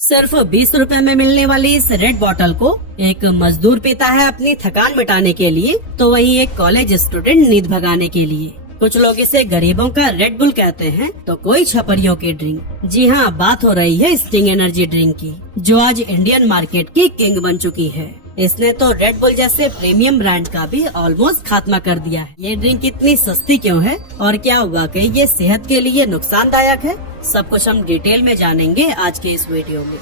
सिर्फ 20 रुपए में मिलने वाली इस रेड बॉटल को एक मजदूर पीता है अपनी थकान मिटाने के लिए, तो वहीं एक कॉलेज स्टूडेंट नींद भगाने के लिए। कुछ लोग इसे गरीबों का रेड बुल कहते हैं, तो कोई छपरियों की ड्रिंक। जी हाँ, बात हो रही है स्टिंग एनर्जी ड्रिंक की, जो आज इंडियन मार्केट की किंग बन चुकी है। इसने तो रेड बुल जैसे प्रीमियम ब्रांड का भी ऑलमोस्ट खात्मा कर दिया है। ये ड्रिंक इतनी सस्ती क्यों है और क्या वाकई ये सेहत के लिए नुकसानदायक है, सब कुछ हम डिटेल में जानेंगे आज के इस वीडियो में।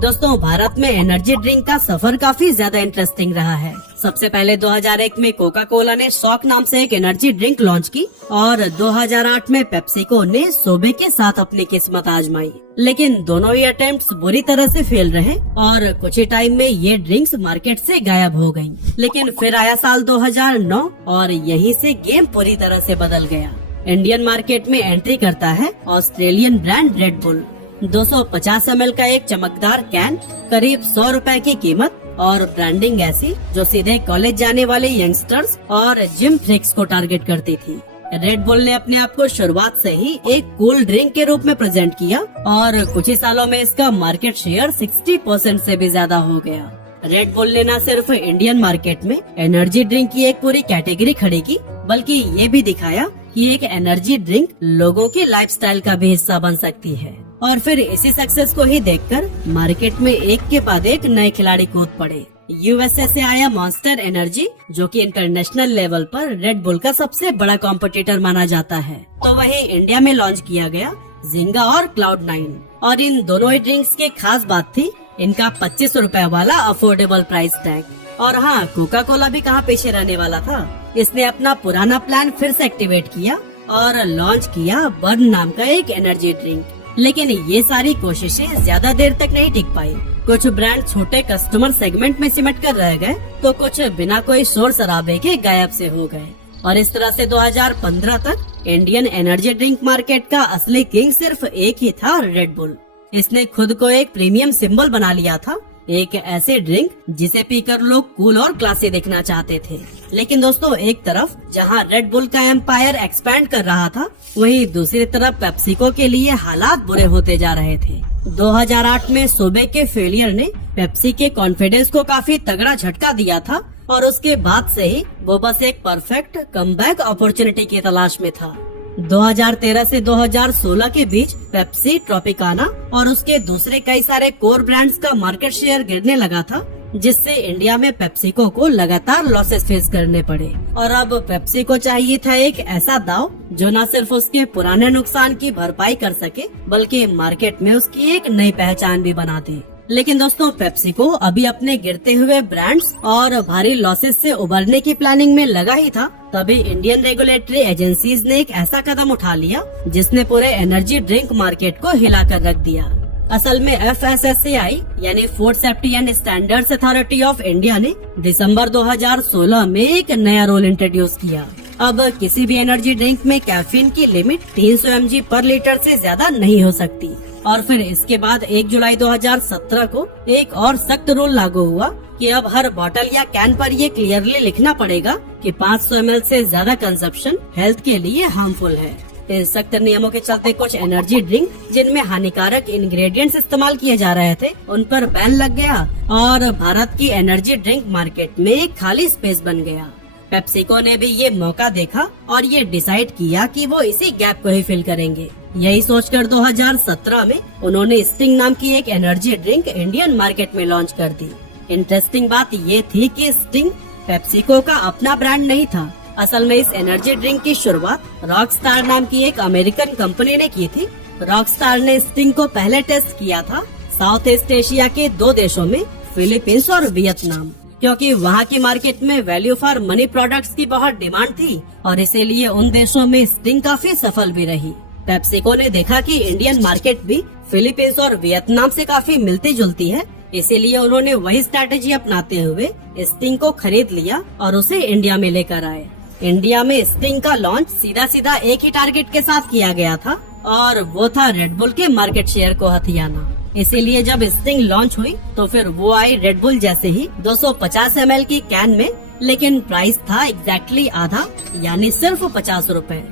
दोस्तों, भारत में एनर्जी ड्रिंक का सफर काफी ज्यादा इंटरेस्टिंग रहा है। सबसे पहले 2001 में कोका कोला ने शॉक नाम से एक एनर्जी ड्रिंक लॉन्च की और 2008 में पेप्सिको ने सोबे के साथ अपनी किस्मत आजमाई। लेकिन दोनों ही अटेम्प्ट्स बुरी तरह से फेल रहे और कुछ ही टाइम में ये ड्रिंक्स मार्केट से गायब हो गयी। लेकिन फिर आया साल 2009 और यहीं से गेम पूरी तरह से बदल गया। इंडियन मार्केट में एंट्री करता है Australian brand red bull. 250 ml का एक चमकदार कैन, करीब 100 रुपए की कीमत और ब्रांडिंग ऐसी जो सीधे कॉलेज जाने वाले यंगस्टर्स और जिम फ्रीक्स को टारगेट करती थी। रेड बुल ने अपने आप को शुरुआत से ही एक कूल ड्रिंक के रूप में प्रेजेंट किया और कुछ ही सालों में इसका मार्केट शेयर 60% से भी ज्यादा हो गया। रेड बुल ने न सिर्फ इंडियन मार्केट में एनर्जी ड्रिंक की एक पूरी कैटेगरी खड़ी की, बल्कि ये भी दिखाया कि एक एनर्जी ड्रिंक लोगों की लाइफस्टाइल का भी हिस्सा बन सकती है। और फिर इसी सक्सेस को ही देखकर मार्केट में एक के बाद एक नए खिलाड़ी कूद पड़े। यूएसए से आया मॉन्स्टर एनर्जी, जो कि इंटरनेशनल लेवल पर रेड बुल का सबसे बड़ा कॉम्पिटिटर माना जाता है। तो वहीं इंडिया में लॉन्च किया गया जिंगा और क्लाउड9। और इन दोनों ही ड्रिंक्स की खास बात थी इनका 25 रुपए वाला अफोर्डेबल प्राइस टैग। और हाँ, कोका कोला भी कहाँ पीछे रहने वाला था। इसने अपना पुराना प्लान फिर से एक्टिवेट किया और लॉन्च किया बर्न नाम का एक एनर्जी ड्रिंक। लेकिन ये सारी कोशिशें ज्यादा देर तक नहीं टिक पाई। कुछ ब्रांड छोटे कस्टमर सेगमेंट में सिमट कर रह गए, तो कुछ बिना कोई शोर शराबे के गायब से हो गए। और इस तरह से 2015 तक इंडियन एनर्जी ड्रिंक मार्केट का असली किंग सिर्फ एक ही था, रेड बुल। इसने खुद को एक प्रीमियम सिंबल बना लिया था, एक ऐसे ड्रिंक जिसे पीकर लोग कूल और क्लासी दिखना चाहते थे। लेकिन दोस्तों, एक तरफ जहां रेड बुल का एम्पायर एक्सपैंड कर रहा था, वहीं दूसरी तरफ पेप्सिको के लिए हालात बुरे होते जा रहे थे। 2008 में सोबे के फेलियर ने पेप्सी के कॉन्फिडेंस को काफी तगड़ा झटका दिया था और उसके बाद से ही वो बस एक परफेक्ट कमबैक अपॉर्चुनिटी की तलाश में था। 2013 से 2016 के बीच पेप्सी, ट्रॉपिकाना और उसके दूसरे कई सारे कोर ब्रांड्स का मार्केट शेयर गिरने लगा था, जिससे इंडिया में पेप्सिको को लगातार लॉसेस फेस करने पड़े। और अब पेप्सिको चाहिए था एक ऐसा दाव जो न सिर्फ उसके पुराने नुकसान की भरपाई कर सके, बल्कि मार्केट में उसकी एक नई पहचान भी बना दे। लेकिन दोस्तों, पेप्सिको अभी अपने गिरते हुए ब्रांड्स और भारी लॉसेस से उबरने की प्लानिंग में लगा ही था, तभी इंडियन रेगुलेटरी एजेंसीज ने एक ऐसा कदम उठा लिया जिसने पूरे एनर्जी ड्रिंक मार्केट को हिलाकर रख दिया। असल में FSSAI यानी food safety and standards authority of India ने दिसंबर 2016 में एक नया रूल इंट्रोड्यूस किया। अब किसी भी एनर्जी ड्रिंक में कैफीन की लिमिट 300 mg पर लीटर से ज्यादा नहीं हो सकती। और फिर इसके बाद 1 जुलाई 2017 को एक और सख्त रूल लागू हुआ कि अब हर बोतल या कैन पर ये क्लियरली लिखना पड़ेगा कि 500 ml से ज्यादा कंजप्शन हेल्थ के लिए हार्मफुल है। इन सख्त नियमों के चलते कुछ एनर्जी ड्रिंक जिनमें हानिकारक इंग्रेडिएंट्स इस्तेमाल किए जा रहे थे, उन पर बैन लग गया और भारत की एनर्जी ड्रिंक मार्केट में एक खाली स्पेस बन गया। पेप्सिको ने भी ये मौका देखा और ये डिसाइड किया कि वो इसी गैप को ही फिल करेंगे। यही सोचकर 2017 में उन्होंने स्टिंग नाम की एक एनर्जी ड्रिंक इंडियन मार्केट में लॉन्च कर दी। इंटरेस्टिंग बात ये थी कि स्टिंग पेप्सिको का अपना ब्रांड नहीं था। असल में इस एनर्जी ड्रिंक की शुरुआत रॉकस्टार नाम की एक अमेरिकन कंपनी ने की थी। रॉकस्टार ने स्टिंग को पहले टेस्ट किया था साउथ ईस्ट एशिया के 2 देशों में, फिलीपींस और वियतनाम, क्योंकि वहाँ की मार्केट में वैल्यू फॉर मनी प्रोडक्ट्स की बहुत डिमांड थी और इसीलिए उन देशों में स्टिंग काफी सफल भी रही। पेप्सिको ने देखा कि इंडियन मार्केट भी फिलीपींस और वियतनाम से काफी मिलती जुलती है, इसीलिए उन्होंने वही स्ट्रैटेजी अपनाते हुए स्टिंग को खरीद लिया और उसे इंडिया में लेकर आए। इंडिया में स्टिंग का लॉन्च सीधा सीधा एक ही टारगेट के साथ किया गया था और वो था रेड बुल के मार्केट शेयर को हथियाना। इसीलिए जब स्टिंग लॉन्च हुई तो फिर वो आई रेड बुल जैसे ही 250 ml की कैन में, लेकिन प्राइस था एग्जैक्टली आधा, यानी सिर्फ 50 रुपए।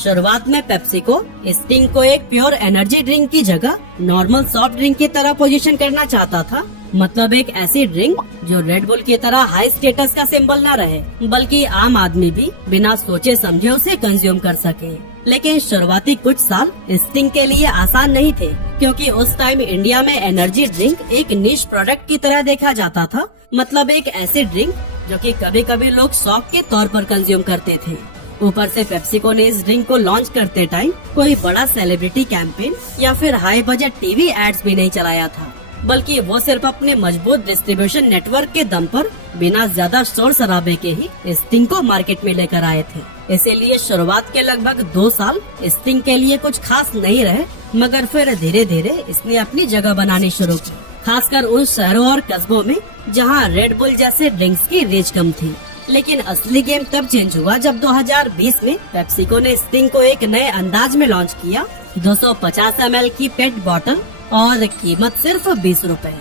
शुरुआत में पेप्सिको स्टिंग को एक प्योर एनर्जी ड्रिंक की जगह नॉर्मल सॉफ्ट ड्रिंक की तरह पोजीशन करना चाहता था। मतलब एक ऐसी ड्रिंक जो रेड बुल की तरह हाई स्टेटस का सिंबल न रहे, बल्कि आम आदमी भी बिना सोचे समझे उसे कंज्यूम कर सके। लेकिन शुरुआती कुछ साल स्टिंग के लिए आसान नहीं थे, क्योंकि उस टाइम इंडिया में एनर्जी ड्रिंक एक निश प्रोडक्ट की तरह देखा जाता था। मतलब एक ऐसी ड्रिंक जो कि कभी कभी लोग शौक के तौर पर कंज्यूम करते थे। ऊपर से पेप्सिको ने इस ड्रिंक को लॉन्च करते टाइम कोई बड़ा सेलिब्रिटी कैंपेन या फिर हाई बजट टीवी एड्स भी नहीं चलाया था, बल्कि वो सिर्फ अपने मजबूत डिस्ट्रीब्यूशन नेटवर्क के दम पर बिना ज्यादा शोर शराबे के ही स्टिंग को मार्केट में लेकर आए थे। इसीलिए शुरुआत के लगभग 2 साल स्टिंग के लिए कुछ खास नहीं रहे, मगर फिर धीरे धीरे इसने अपनी जगह बनानी शुरू की, खासकर उन शहरों और कस्बों में जहाँ रेड बुल जैसे ड्रिंक्स की रीच कम थी। लेकिन असली गेम तब चेंज हुआ जब 2020 में पेप्सिको ने स्टिंग को एक नए अंदाज में लॉन्च किया। 250 ml की पेट बॉटल और कीमत सिर्फ 20 रुपए।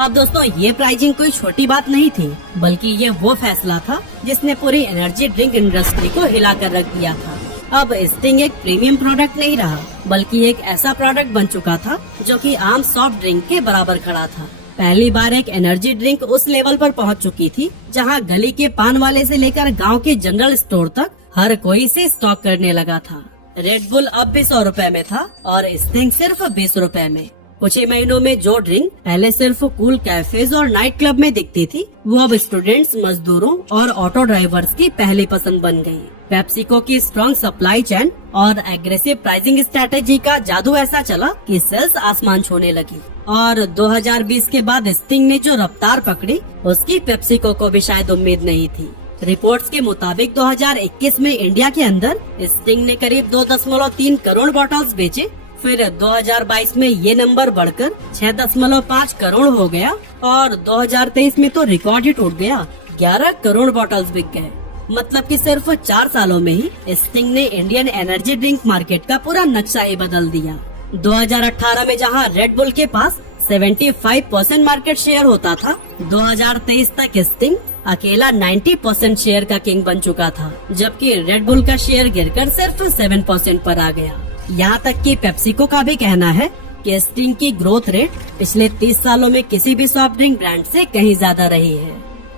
अब दोस्तों, ये प्राइसिंग कोई छोटी बात नहीं थी, बल्कि ये वो फैसला था जिसने पूरी एनर्जी ड्रिंक इंडस्ट्री को हिला कर रख दिया था। अब स्टिंग एक प्रीमियम प्रोडक्ट नहीं रहा, बल्कि एक ऐसा प्रोडक्ट बन चुका था जो कि आम सॉफ्ट ड्रिंक के बराबर खड़ा था। पहली बार एक एनर्जी ड्रिंक उस लेवल पर पहुंच चुकी थी जहां गली के पान वाले से लेकर गांव के जनरल स्टोर तक हर कोई इसे स्टॉक करने लगा था। रेड बुल अब भी 100 रुपए में था और स्टिंग सिर्फ 20 रुपए में। कुछ ही महीनों में जो ड्रिंक पहले सिर्फ कूल कैफेज और नाइट क्लब में दिखती थी, वो अब स्टूडेंट्स, मजदूरों और ऑटो ड्राइवर्स की पहली पसंद बन गई। पेप्सिको की स्ट्रॉन्ग सप्लाई चेन और एग्रेसिव प्राइसिंग स्ट्रेटेजी का जादू ऐसा चला कि सेल्स आसमान छूने लगी। और 2020 के बाद स्टिंग ने जो रफ्तार पकड़ी, उसकी पेप्सिको को भी शायद उम्मीद नहीं थी। रिपोर्ट्स के मुताबिक 2021 में इंडिया के अंदर स्टिंग ने करीब 2.3 करोड़ बॉटल्स बेचे। फिर 2022 में ये नंबर बढ़कर 6.5 करोड़ हो गया और 2023 में तो रिकॉर्ड ही टूट गया, 11 करोड़ बॉटल्स बिक गए। मतलब कि सिर्फ 4 सालों में ही स्टिंग ने इंडियन एनर्जी ड्रिंक मार्केट का पूरा नक्शा ही बदल दिया। 2018 में जहां रेड बुल के पास 75% मार्केट शेयर होता था, 2023 तक स्टिंग अकेला 90% शेयर का किंग बन चुका था, जबकि रेड बुल का शेयर गिरकर सिर्फ 7% पर आ गया। यहाँ तक कि पेप्सिको का भी कहना है कि स्टिंग की ग्रोथ रेट पिछले 30 सालों में किसी भी सॉफ्ट ड्रिंक ब्रांड से कहीं ज्यादा रही है।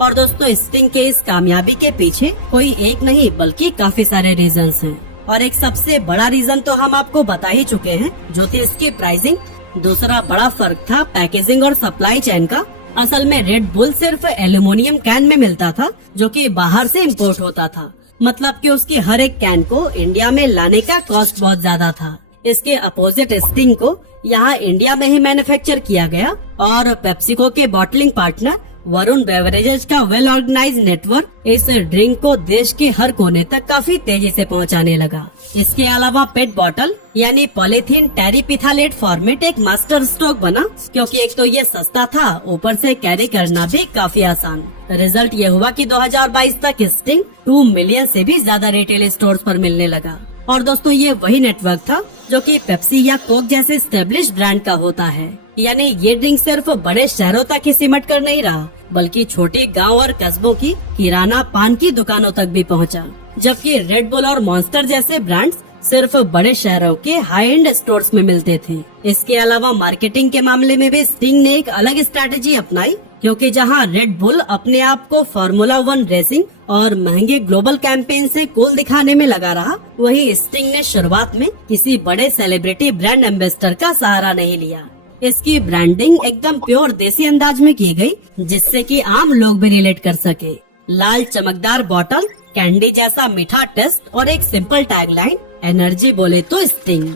और दोस्तों, स्टिंग के इस कामयाबी के पीछे कोई एक नहीं बल्कि काफी सारे रीजंस हैं। और एक सबसे बड़ा रीजन तो हम आपको बता ही चुके हैं, जो थी इसकी प्राइसिंग। दूसरा बड़ा फर्क था पैकेजिंग और सप्लाई चेन का। असल में रेड बुल सिर्फ एल्यूमिनियम कैन में मिलता था, जो कि बाहर से इम्पोर्ट होता था। मतलब कि उसकी हर एक कैन को इंडिया में लाने का कॉस्ट बहुत ज्यादा था। इसके अपोजिट स्टिंग को यहाँ इंडिया में ही मैन्युफैक्चर किया गया और पेप्सिको के बॉटलिंग पार्टनर वरुण बेवरेजेस का वेल ऑर्गेनाइज नेटवर्क इस ड्रिंक को देश के हर कोने तक काफी तेजी से पहुंचाने लगा। इसके अलावा पेट बॉटल यानी पॉलीथीन टेरिपिथालेट फॉर्मेट एक मास्टर स्ट्रोक बना, क्योंकि एक तो ये सस्ता था, ऊपर से कैरी करना भी काफी आसान। रिजल्ट ये हुआ कि 2022 तक स्टिंग 2 मिलियन से भी ज्यादा रिटेल स्टोर्स पर मिलने लगा। और दोस्तों, ये वही नेटवर्क था जो कि पेप्सी या कोक जैसे एस्टेब्लिश ब्रांड का होता है। यानी ये ड्रिंक सिर्फ बड़े शहरों तक ही सिमट कर नहीं रहा, बल्कि छोटे गांव और कस्बों की किराना पान की दुकानों तक भी पहुंचा। जबकि रेड बुल और मॉन्स्टर जैसे ब्रांड्स सिर्फ बड़े शहरों के हाई एंड स्टोर्स में मिलते थे। इसके अलावा मार्केटिंग के मामले में भी स्टिंग ने एक अलग स्ट्रैटेजी अपनाई, क्योंकि जहां रेड बुल अपने आप को फार्मूला 1 रेसिंग और महंगे ग्लोबल कैंपेन से कूल दिखाने में लगा रहा, वही स्टिंग ने शुरुआत में किसी बड़े सेलिब्रिटी ब्रांड एम्बेसडर का सहारा नहीं लिया। इसकी ब्रांडिंग एकदम प्योर देसी अंदाज में की गई, जिससे कि आम लोग भी रिलेट कर सके। लाल चमकदार बॉटल, कैंडी जैसा मीठा टेस्ट और एक सिंपल टैगलाइन, एनर्जी बोले तो स्टिंग।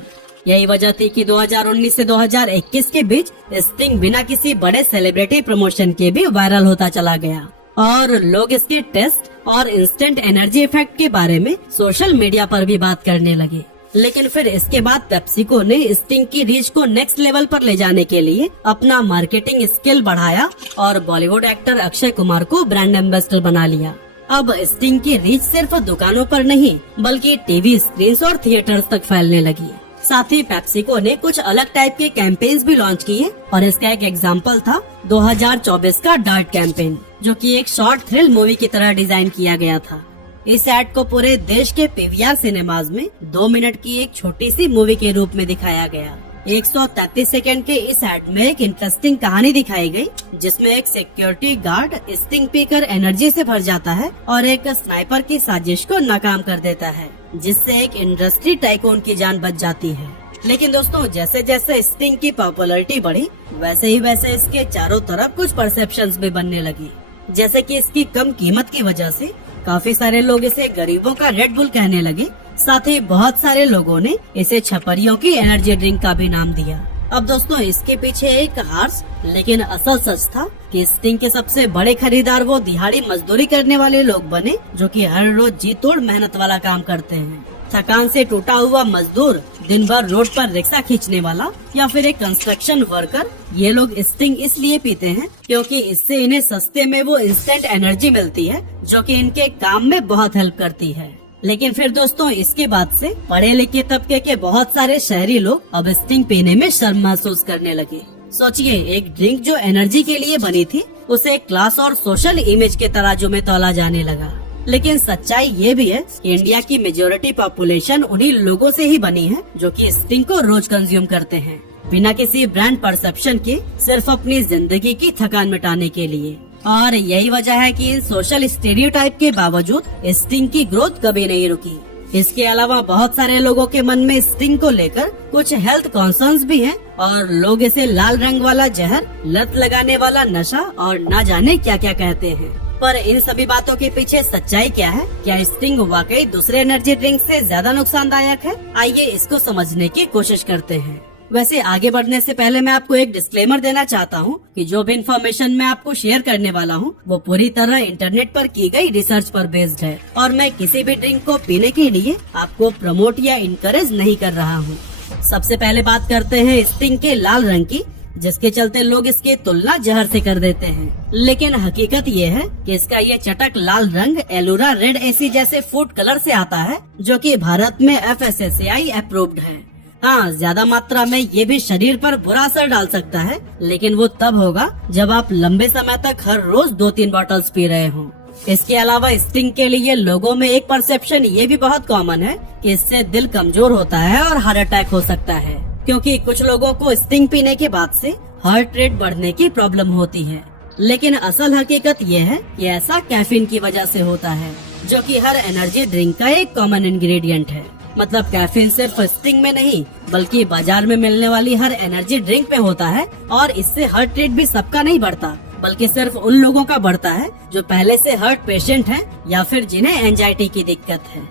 यही वजह थी कि 2019 से 2021 के बीच स्टिंग बिना किसी बड़े सेलिब्रिटी प्रमोशन के भी वायरल होता चला गया और लोग इसके टेस्ट और इंस्टेंट एनर्जी इफेक्ट के बारे में सोशल मीडिया पर भी बात करने लगे। लेकिन फिर इसके बाद पेप्सिको ने स्टिंग की रीच को नेक्स्ट लेवल पर ले जाने के लिए अपना मार्केटिंग स्किल बढ़ाया और बॉलीवुड एक्टर अक्षय कुमार को ब्रांड एम्बेसडर बना लिया। अब स्टिंग की रीच सिर्फ दुकानों पर नहीं, बल्कि टीवी स्क्रीन्स और थिएटर्स तक फैलने लगी। साथ ही पेप्सिको ने कुछ अलग टाइप के कैंपेन्स भी लॉन्च किए और इसका एक एग्जाम्पल था 2024 का डार्ट कैंपेन, जो कि एक शॉर्ट थ्रिल मूवी की तरह डिजाइन किया गया था। इस एड को पूरे देश के पीवीआर सिनेमाज में 2 मिनट की एक छोटी सी मूवी के रूप में दिखाया गया। 133 सेकंड के इस एड में एक इंटरेस्टिंग कहानी दिखाई गई, जिसमें एक सिक्योरिटी गार्ड स्टिंग पीकर एनर्जी से भर जाता है और एक स्नाइपर की साजिश को नाकाम कर देता है, जिससे एक इंडस्ट्री टाइकून की जान बच जाती है। लेकिन दोस्तों, जैसे जैसे स्टिंग की पॉपुलैरिटी बढ़ी, वैसे इसके चारों तरफ कुछ परसेप्शंस भी बनने लगी, जैसे कि इसकी कम कीमत की वजह से काफी सारे लोग इसे गरीबों का रेड बुल कहने लगे। साथ ही बहुत सारे लोगों ने इसे छपरियों की एनर्जी ड्रिंक का भी नाम दिया। अब दोस्तों, इसके पीछे एक हार्श लेकिन असल सच था कि स्टिंग के सबसे बड़े खरीदार वो दिहाड़ी मजदूरी करने वाले लोग बने, जो कि हर रोज जी तोड़ मेहनत वाला काम करते हैं। थकान से टूटा हुआ मजदूर, दिन भर रोड पर रिक्शा खींचने वाला या फिर एक कंस्ट्रक्शन वर्कर, ये लोग स्टिंग इसलिए पीते हैं क्योंकि इससे इन्हें सस्ते में वो इंस्टेंट एनर्जी मिलती है, जो कि इनके काम में बहुत हेल्प करती है। लेकिन फिर दोस्तों, इसके बाद से पढ़े लिखे तबके के बहुत सारे शहरी लोग अब स्टिंग पीने में शर्म महसूस करने लगे। सोचिए, एक ड्रिंक जो एनर्जी के लिए बनी थी, उसे क्लास और सोशल इमेज के तराजू में तौला जाने लगा। लेकिन सच्चाई ये भी है कि इंडिया की मेजोरिटी पॉपुलेशन उन्हीं लोगों से ही बनी है जो कि स्टिंग को रोज कंज्यूम करते हैं, बिना किसी ब्रांड परसेप्शन के, सिर्फ अपनी जिंदगी की थकान मिटाने के लिए। और यही वजह है कि इन सोशल स्टेरियोटाइप के बावजूद स्टिंग की ग्रोथ कभी नहीं रुकी। इसके अलावा बहुत सारे लोगों के मन में स्टिंग को लेकर कुछ हेल्थ कॉन्सर्न्स भी हैं और लोग इसे लाल रंग वाला जहर, लत लगाने वाला नशा और न जाने क्या क्या कहते हैं। पर इन सभी बातों के पीछे सच्चाई क्या है? क्या स्टिंग वाकई दूसरे एनर्जी ड्रिंक से ज्यादा नुकसानदायक है? आइए इसको समझने की कोशिश करते हैं। वैसे आगे बढ़ने से पहले मैं आपको एक डिस्क्लेमर देना चाहता हूँ कि जो भी इन्फॉर्मेशन मैं आपको शेयर करने वाला हूँ, वो पूरी तरह इंटरनेट पर की गई रिसर्च पर बेस्ड है और मैं किसी भी ड्रिंक को पीने के लिए आपको प्रमोट या इनकरेज नहीं कर रहा हूँ। सबसे पहले बात करते हैं स्टिंग के लाल रंग की, जिसके चलते लोग इसकी तुलना जहर से कर देते हैं। लेकिन हकीकत ये है कि इसका ये चटक लाल रंग एलुरा रेड एसी जैसे फूड कलर से आता है, जो कि भारत में FSSAI अप्रूव्ड है। हाँ, ज्यादा मात्रा में ये भी शरीर पर बुरा असर डाल सकता है, लेकिन वो तब होगा जब आप लंबे समय तक हर रोज 2-3 बॉटल्स पी रहे हों। इसके अलावा स्टिंग के लिए लोगों में एक परसेप्शन ये भी बहुत कॉमन है कि इससे दिल कमजोर होता है और हार्ट अटैक हो सकता है, क्योंकि कुछ लोगों को स्टिंग पीने के बाद से हार्ट रेट बढ़ने की प्रॉब्लम होती है। लेकिन असल हकीकत ये है कि ऐसा कैफीन की वजह से होता है, जो कि हर एनर्जी ड्रिंक का एक कॉमन इंग्रेडिएंट है। मतलब कैफीन सिर्फ स्टिंग में नहीं, बल्कि बाजार में मिलने वाली हर एनर्जी ड्रिंक में होता है। और इससे हार्ट रेट भी सबका नहीं बढ़ता, बल्कि सिर्फ उन लोगों का बढ़ता है जो पहले से हार्ट पेशेंट हैं या फिर जिन्हें एंजाइटी की दिक्कत है।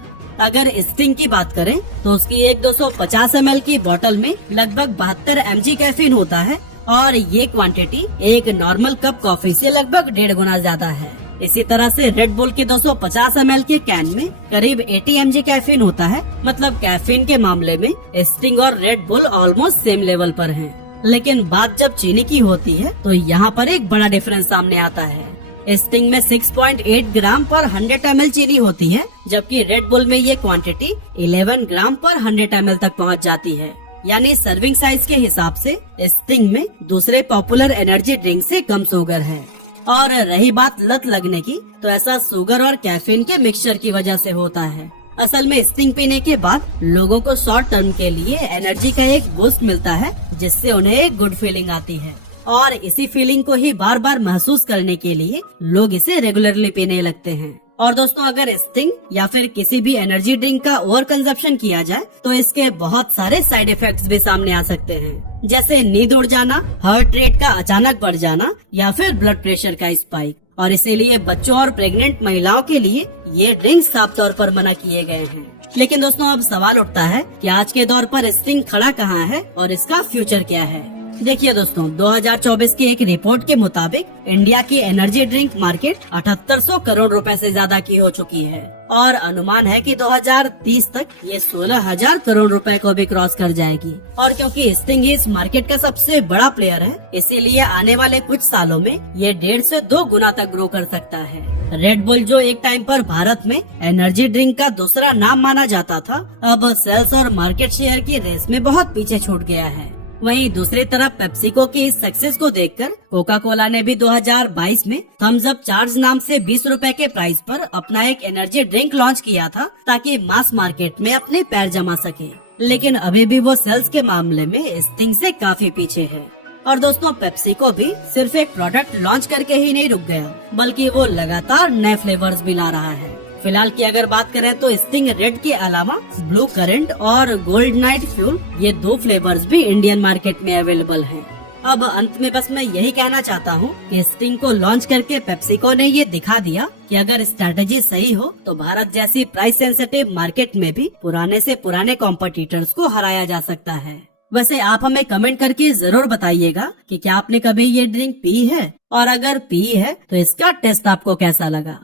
अगर स्टिंग की बात करें तो उसकी एक 250 ml की बोतल में लगभग 72 mg कैफीन होता है और ये क्वांटिटी एक नॉर्मल कप कॉफी से लगभग 1.5 गुना ज्यादा है। इसी तरह से रेड बुल की 250 ml के कैन में करीब 80 mg कैफीन होता है। मतलब कैफीन के मामले में स्टिंग और red bull almost same level पर हैं। लेकिन बात जब चीनी की होती है तो यहाँ पर एक बड़ा डिफरेंस सामने आता है। स्टिंग में 6.8 ग्राम पर 100 ml चीनी होती है, जबकि रेड बुल में ये क्वांटिटी 11 ग्राम पर 100 ml तक पहुँच जाती है। यानी सर्विंग साइज के हिसाब से स्टिंग में दूसरे पॉपुलर एनर्जी ड्रिंक से कम शुगर है। और रही बात लत लगने की, तो ऐसा शुगर और कैफीन के मिक्सचर की वजह से होता है। असल में स्टिंग पीने के बाद लोगों को शॉर्ट टर्म के लिए एनर्जी का एक बूस्ट मिलता है, जिससे उन्हें एक गुड फीलिंग आती है और इसी फीलिंग को ही बार बार महसूस करने के लिए लोग इसे रेगुलरली पीने लगते हैं। और दोस्तों, अगर स्टिंग या फिर किसी भी एनर्जी ड्रिंक का ओवर कंजप्शन किया जाए तो इसके बहुत सारे साइड इफेक्ट्स भी सामने आ सकते हैं, जैसे नींद उड़ जाना, हार्ट रेट का अचानक बढ़ जाना या फिर ब्लड प्रेशर का स्पाइक। और इसीलिए बच्चों और प्रेग्नेंट महिलाओं के लिए ये ड्रिंक साफ तौर पर मना किए गए हैं। लेकिन दोस्तों, अब सवाल उठता है कि आज के दौर पर स्टिंग खड़ा कहाँ है और इसका फ्यूचर क्या है। देखिए दोस्तों, 2024 की एक रिपोर्ट के मुताबिक इंडिया की एनर्जी ड्रिंक मार्केट 7800 करोड़ रुपए से ज्यादा की हो चुकी है और अनुमान है कि 2030 तक ये 16,000 करोड़ रुपए को भी क्रॉस कर जाएगी। और क्योंकि स्टिंग इस मार्केट का सबसे बड़ा प्लेयर है, इसीलिए आने वाले कुछ सालों में ये 1.5 से 2 गुना तक ग्रो कर सकता है। रेड बुल, जो एक टाइम पर भारत में एनर्जी ड्रिंक का दूसरा नाम माना जाता था, अब सेल्स और मार्केट शेयर की रेस में बहुत पीछे छूट गया है। वहीं दूसरी तरफ पेप्सिको की इस सक्सेस को देखकर कोका कोला ने भी 2022 में थम्स अप चार्ज नाम से 20 रुपए के प्राइस पर अपना एक एनर्जी ड्रिंक लॉन्च किया था, ताकि मास मार्केट में अपने पैर जमा सके। लेकिन अभी भी वो सेल्स के मामले में स्टिंग से काफी पीछे है। और दोस्तों, पेप्सिको भी सिर्फ एक प्रोडक्ट लॉन्च करके ही नहीं रुक गया, बल्कि वो लगातार नए फ्लेवर्स भी ला रहा है। फिलहाल की अगर बात करें तो स्टिंग रेड के अलावा ब्लू करंट और गोल्ड नाइट फ्यूल, ये 2 फ्लेवर्स भी इंडियन मार्केट में अवेलेबल हैं। अब अंत में बस मैं यही कहना चाहता हूँ कि स्टिंग को लॉन्च करके पेप्सिको ने ये दिखा दिया कि अगर स्ट्रेटेजी सही हो तो भारत जैसी प्राइस सेंसिटिव मार्केट में भी पुराने से पुराने कॉम्पिटिटर्स को हराया जा सकता है। वैसे आप हमें कमेंट करके जरूर बताइएगा कि क्या आपने कभी ये ड्रिंक पी है, और अगर पी है तो इसका टेस्ट आपको कैसा लगा।